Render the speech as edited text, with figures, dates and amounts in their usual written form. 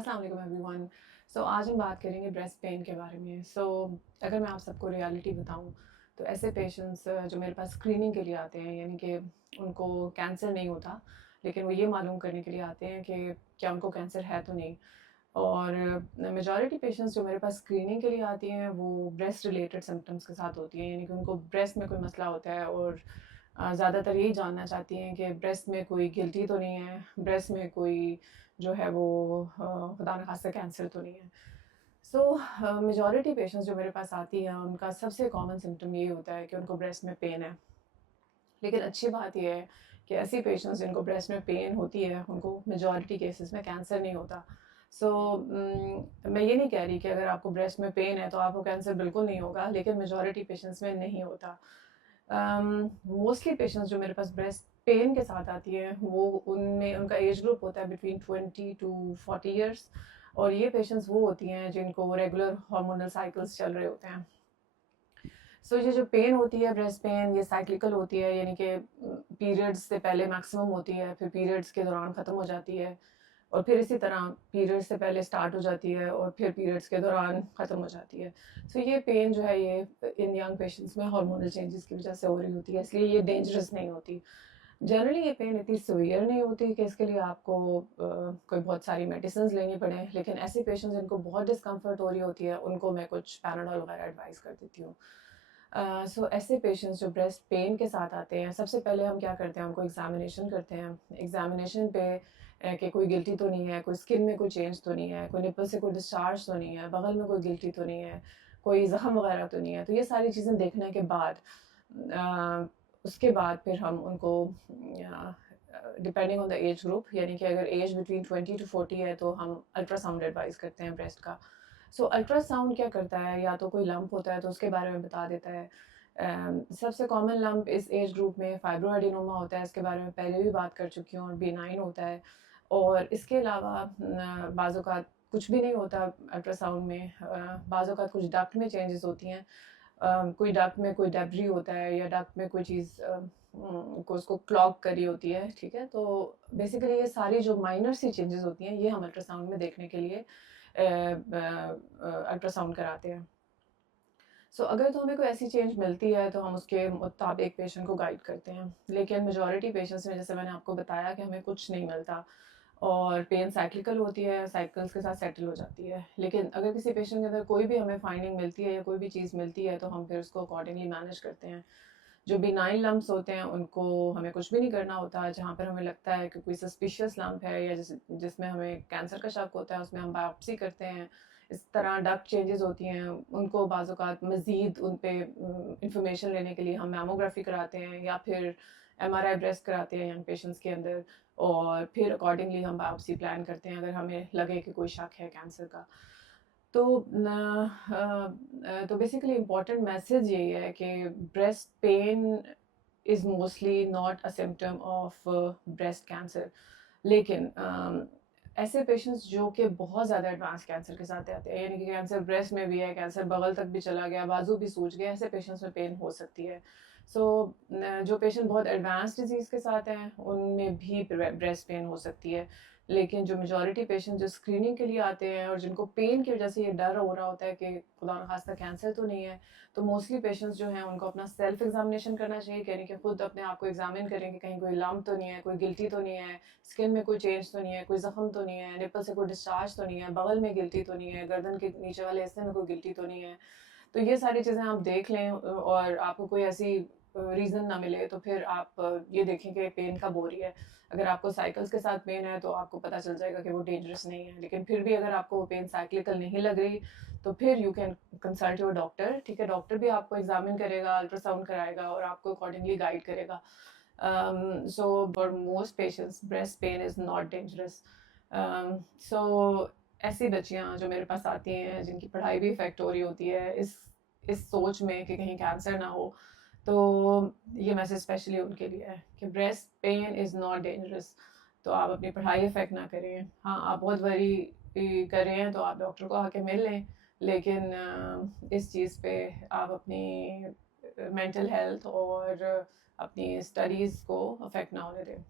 السلام علیکم every one. آج ہم بات کریں گے بریسٹ پین کے بارے میں. اگر میں آپ سب کو ریالٹی بتاؤں تو ایسے پیشنٹس جو میرے پاس اسکریننگ کے لیے آتے ہیں، یعنی کہ ان کو کینسر نہیں ہوتا لیکن وہ یہ معلوم کرنے کے لیے آتے ہیں کہ کیا ان کو کینسر ہے تو نہیں. اور میجورٹی پیشنٹس جو میرے پاس اسکریننگ کے لیے آتی ہیں وہ بریسٹ ریلیٹڈ سمپٹمس کے ساتھ ہوتی ہیں، یعنی کہ ان کو بریسٹ میں کوئی مسئلہ ہوتا ہے اور زیادہ تر یہی جاننا چاہتی ہیں کہ بریسٹ میں کوئی گلٹی تو نہیں ہے، بریسٹ میں کوئی جو ہے وہ خدا نخواستہ کینسر تو نہیں ہے. میجورٹی پیشنٹس جو میرے پاس آتی ہیں ان کا سب سے کامن سمپٹم یہی ہوتا ہے کہ ان کو بریسٹ میں پین ہے. لیکن اچھی بات یہ ہے کہ ایسی پیشنٹس جن کو بریسٹ میں پین ہوتی ہے ان کو میجورٹی کیسز میں کینسر نہیں ہوتا. میں یہ نہیں کہہ رہی کہ اگر آپ کو بریسٹ میں پین ہے تو آپ کو کینسر بالکل نہیں ہوگا، لیکن میجورٹی پیشنٹس میں نہیں ہوتا. موسٹلی پیشنٹس جو میرے پاس بریسٹ پین کے ساتھ آتی ہیں وہ ان کا ایج گروپ ہوتا ہے بٹوین 20 to 40 ایئرس، اور یہ پیشنٹس وہ ہوتی ہیں جن کو ریگولر ہارمونل سائیکلس چل رہے ہوتے ہیں. یہ جو پین ہوتی ہے بریسٹ پین، یہ سائیکلیکل ہوتی ہے، یعنی کہ پیریڈس سے پہلے میکسیمم ہوتی ہے، پھر پیریڈس کے دوران ختم ہو جاتی ہے، اور پھر اسی طرح پیریڈس سے پہلے سٹارٹ ہو جاتی ہے اور پھر پیریڈس کے دوران ختم ہو جاتی ہے. یہ پین جو ہے یہ ان ینگ پیشنٹس میں ہارمونل چینجز کی وجہ سے ہو رہی ہوتی ہے، اس لیے یہ ڈینجرس نہیں ہوتی. جنرلی یہ پین اتنی سویئر نہیں ہوتی کہ اس کے لیے آپ کو کوئی بہت ساری میڈیسنز لینی پڑیں، لیکن ایسی پیشنٹس جن کو بہت ڈسکمفرٹ ہو رہی ہوتی ہے ان کو میں کچھ پیناڈول وغیرہ ایڈوائز کر دیتی ہوں. ایسے پیشنٹس جو بریسٹ پین کے ساتھ آتے ہیں، سب سے پہلے ہم کیا کرتے ہیں، ان کو ایگزامینیشن کرتے ہیں. ایگزامینیشن پہ کہ کوئی گلٹی تو نہیں ہے، کوئی اسکن میں کوئی چینج تو نہیں ہے، کوئی نپل سے کوئی ڈسچارج تو نہیں ہے، بغل میں کوئی گلٹی تو نہیں ہے، کوئی زخم وغیرہ تو نہیں ہے. تو یہ ساری چیزیں دیکھنے کے بعد اس کے بعد پھر ہم ان کو depending on the age group, یعنی کہ اگر ایج بٹوین 20 to 40 ہے تو ہم الٹرا ساؤنڈ ایڈوائز کرتے ہیں بریسٹ کا. الٹرا ساؤنڈ کیا کرتا ہے، یا تو کوئی لمپ ہوتا ہے تو اس کے بارے میں بتا دیتا ہے. سب سے کامن لمپ اس ایج گروپ میں فائبرو ایڈینوما ہوتا ہے، اس کے بارے میں پہلے بھی بات کر چکی ہوں، اور B9 ہوتا ہے. اور اس کے علاوہ بعض اوقات کچھ بھی نہیں ہوتا الٹرا ساؤنڈ میں، بعض اوقات کچھ ڈکٹ میں چینجز ہوتی ہیں، کوئی ڈکٹ میں کوئی ڈیبری ہوتا ہے یا ڈکٹ میں کوئی چیز کو اس کو کلاگ کری ہوتی ہے. ٹھیک ہے، تو بیسیکلی یہ ساری جو مائنر سی چینجز ہوتی ہیں یہ ہم الٹرا ساؤنڈ میں دیکھنے کے لیے الٹرا ساؤنڈ کراتے ہیں. اگر تو ہمیں کوئی ایسی چینج ملتی ہے تو ہم اس کے مطابق پیشنٹ کو گائیڈ کرتے ہیں. لیکن میجورٹی پیشنٹس میں جیسے میں نے آپ کو بتایا کہ ہمیں کچھ نہیں ملتا، اور پین سائیکلیکل ہوتی ہے، سائیکلس کے ساتھ سیٹل ہو جاتی ہے. لیکن اگر کسی پیشنٹ کے اندر کوئی بھی ہمیں فائنڈنگ ملتی ہے یا کوئی بھی چیز ملتی ہے تو ہم پھر اس کو اکارڈنگلی مینیج کرتے ہیں. جو B9 لمپس ہوتے ہیں ان کو ہمیں کچھ بھی نہیں کرنا ہوتا. جہاں پر ہمیں لگتا ہے کہ کوئی سسپیشیس لمپ ہے یا جس میں ہمیں کینسر کا شک ہوتا ہے اس میں ہم بایوپسی کرتے ہیں. اس طرح ڈکٹ چینجز ہوتی ہیں ان کو بعض اوقات مزید ان پہ انفارمیشن لینے کے لیے ہم میموگرافی کراتے ہیں یا پھر MRI بریسٹ کراتے ہیں ینگ پیشنٹس کے اندر، اور پھر اکارڈنگلی ہم بایوپسی پلان کرتے ہیں اگر ہمیں لگے کہ کوئی شک ہے کینسر کا. تو بیسیکلی امپورٹنٹ میسج یہی ہے کہ breast pain is mostly not a symptom of breast cancer. لیکن ایسے پیشنٹس جو کہ بہت زیادہ ایڈوانس کینسر کے ساتھ آتے ہیں، یعنی کہ کینسر بریسٹ میں بھی ہے، کینسر بغل تک بھی چلا گیا، بازو بھی سوج گیا، ایسے پیشنٹس میں پین ہو سکتی ہے. جو پیشنٹ بہت ایڈوانس ڈیزیز کے ساتھ ہیں ان میں بھی بریسٹ پین ہو سکتی ہے. لیکن جو میجورٹی پیشنٹ جو اسکریننگ کے لیے آتے ہیں اور جن کو پین کی وجہ سے یہ ڈر ہو رہا ہوتا ہے کہ خدا نخواستہ کینسر تو نہیں ہے، تو موسٹلی پیشنٹس جو ہیں ان کو اپنا سیلف ایگزامینیشن کرنا چاہیے، یعنی کہ خود اپنے آپ کو ایگزامن کریں کہ کہیں کوئی لمپ تو نہیں ہے، کوئی گلٹی تو نہیں ہے، اسکن میں کوئی چینج تو نہیں ہے، کوئی زخم تو نہیں ہے، نپل سے کوئی ڈسچارج تو نہیں ہے، بغل میں گلٹی تو نہیں ہے، گردن کے نیچے والے حصے میں کوئی گلٹی تو نہیں ہے. تو یہ ساری چیزیں آپ دیکھ لیں، اور آپ کو کوئی ایسی ریزن نہ ملے تو پھر آپ یہ دیکھیں کہ پین کب ہو رہی ہے. اگر آپ کو سائیکلس کے ساتھ پین ہے تو آپ کو پتہ چل جائے گا کہ وہ ڈینجرس نہیں ہے. لیکن پھر بھی اگر آپ کو پین سائیکلیکل نہیں لگ رہی تو پھر you can consult your doctor. ٹھیک ہے، ڈاکٹر بھی آپ کو ایگزامن کرے گا، الٹرا ساؤنڈ کرائے گا اور آپ کو اکارڈنگلی گائیڈ کرے گا. For most patients breast pain is not dangerous. ایسی بچیاں جو میرے پاس آتی ہیں جن کی پڑھائی بھی افیکٹ ہو رہی ہوتی ہے اس سوچ میں کہ کہیں کینسر نہ ہو، تو یہ میسج اسپیشلی ان کے لیے ہے کہ breast pain is not dangerous. تو آپ اپنی پڑھائی افیکٹ نہ کریں. ہاں، آپ بہت وری کر رہے ہیں تو آپ ڈاکٹر کو آ کے مل لیں، لیکن اس چیز پہ آپ اپنی مینٹل ہیلتھ اور اپنی اسٹڈیز کو افیکٹ نہ ہونے دیں.